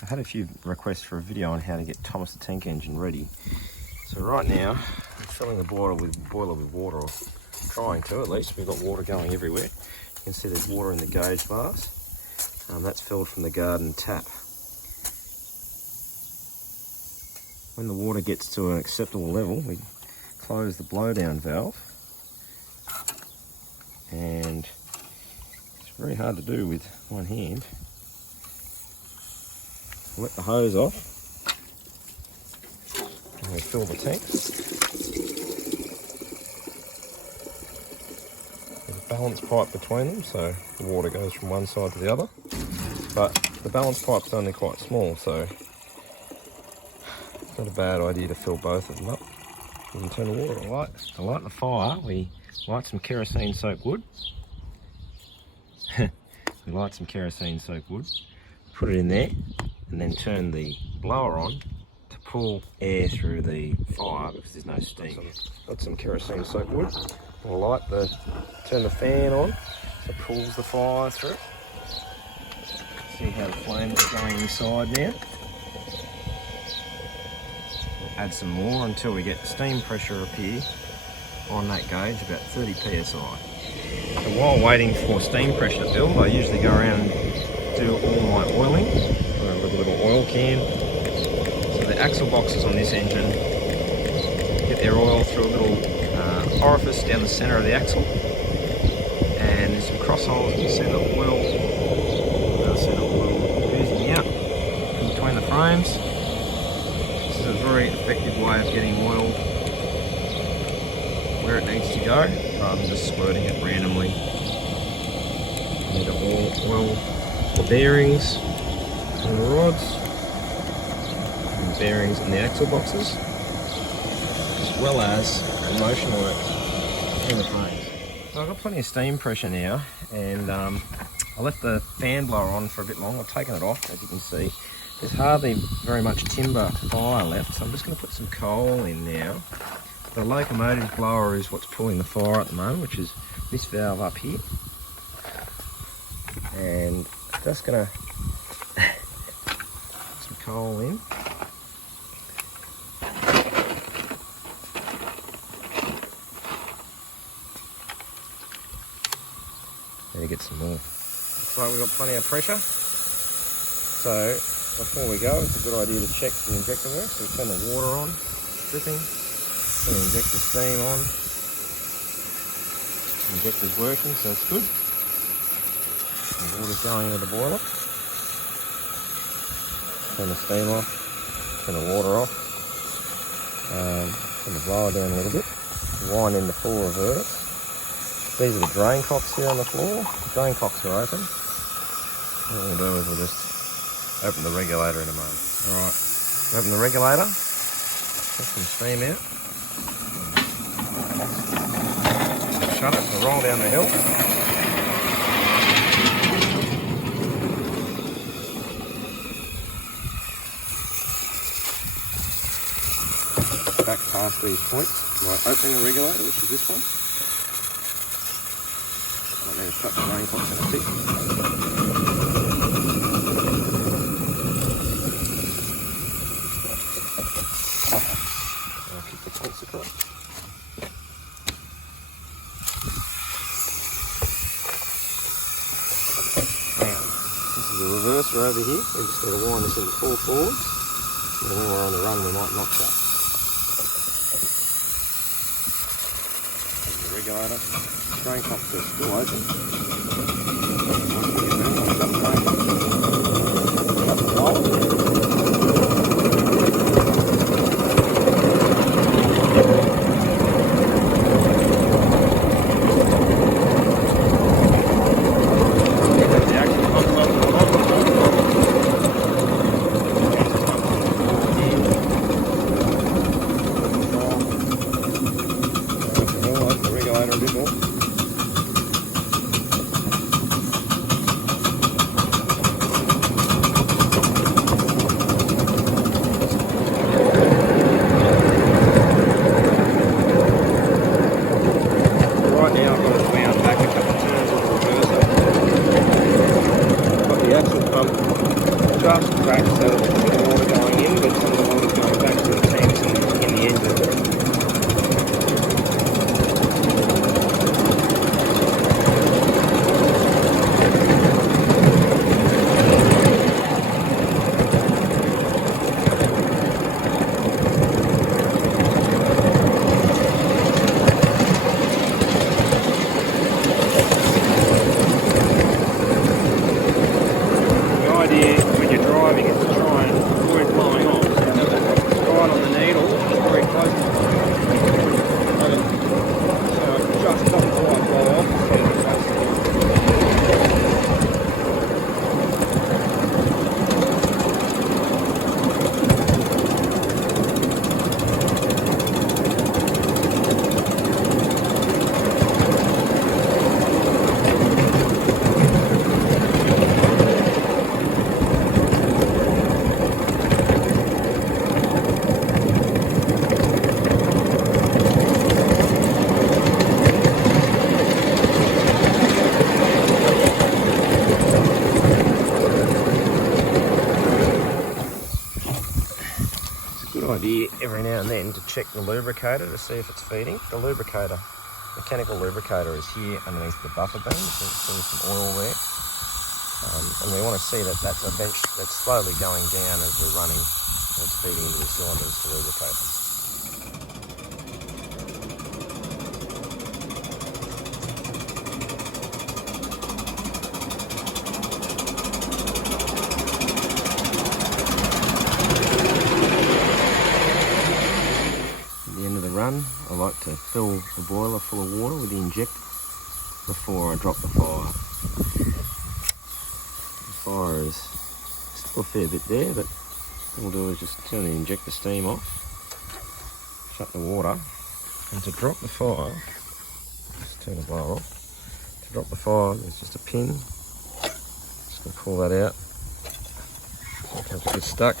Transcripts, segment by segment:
I've had a few requests for a video on how to get Thomas the Tank Engine ready. So right now, I'm filling the boiler with water, or trying to at least. We've got water going everywhere. You can see there's water in the gauge bars. That's filled from the garden tap. When the water gets to an acceptable level, we close the blowdown valve. And it's very hard to do with one hand. Let the hose off. And we fill the tank. There's a balance pipe between them, so the water goes from one side to the other. But the balance pipe's only quite small, so it's not a bad idea to fill both of them up. You can turn the water on. To light the fire, we light some kerosene soaked wood. We light some kerosene soaked wood, put it in there, and then turn the blower on to pull air through the fire because there's no steam. Got some kerosene soaked wood. We'll turn the fan on so it pulls the fire through. See how the flame is going inside now. We'll add some more until we get steam pressure up here on that gauge, about 30 psi. So while waiting for steam pressure to build, I usually go around and do all my oiling. I've got a little oil can. So the axle boxes on this engine get their oil through a little orifice down the centre of the axle, and there's some cross holes. You see the oil oozing out in between the frames. This is a very effective way of getting oil where it needs to go, rather than just squirting it randomly. You need to oil the bearings and the rods, and the bearings and the axle boxes, as well as the motion work in the frames. So I've got plenty of steam pressure now, and I left the fan blower on for a bit long. I've taken it off, as you can see. There's hardly very much timber fire left, so I'm just going to put some coal in now. The locomotive blower is what's pulling the fire at the moment, which is this valve up here. And just going to put some coal in. Need to get some more. Looks like we've got plenty of pressure. So before we go, it's a good idea to check the injector works. So we turn the water on, dripping. Turn the injector steam on. The injector's working, so it's good. The water's going into the boiler. Turn the steam off. Turn the water off. Turn the blower down a little bit. Wind in the full reverse. These are the drain cocks here on the floor. The drain cocks are open. What we'll do is we'll just open the regulator in a moment. Alright, open the regulator, let some steam out. Shut it and roll down the hill. Back past these points by opening the regulator, which is this one. I'm going to shut the drain cocks in a tick. I'll keep the points across. Now, this is the reverser over here. We just need to wind this into 4 forwards. And when we're on the run, we might not shut. The regulator. Drain cocks are still open. Shut the valve. crack, so there's a bit of water going in, but some of the water's going back to the tanks in the engine. Idea every now and then to check the lubricator to see if it's feeding. The lubricator, mechanical lubricator, is here underneath the buffer beam. So there's some oil there, and we want to see that that's a bench that's slowly going down as we're running, and it's feeding into the cylinders to lubricate them. I like to fill the boiler full of water with the injector before I drop the fire. The fire is still a fair bit there, but what we'll do is just turn the injector steam off, shut the water, and to drop the fire, just turn the blower off. To drop the fire, there's just a pin. Just going to pull that out. So it comes a bit stuck.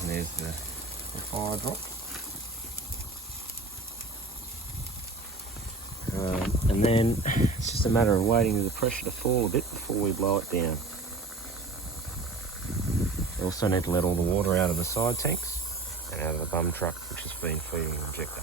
And there's the fire drop. And then it's just a matter of waiting for the pressure to fall a bit before we blow it down. We also need to let all the water out of the side tanks and out of the bum truck, which has been feeding the injector.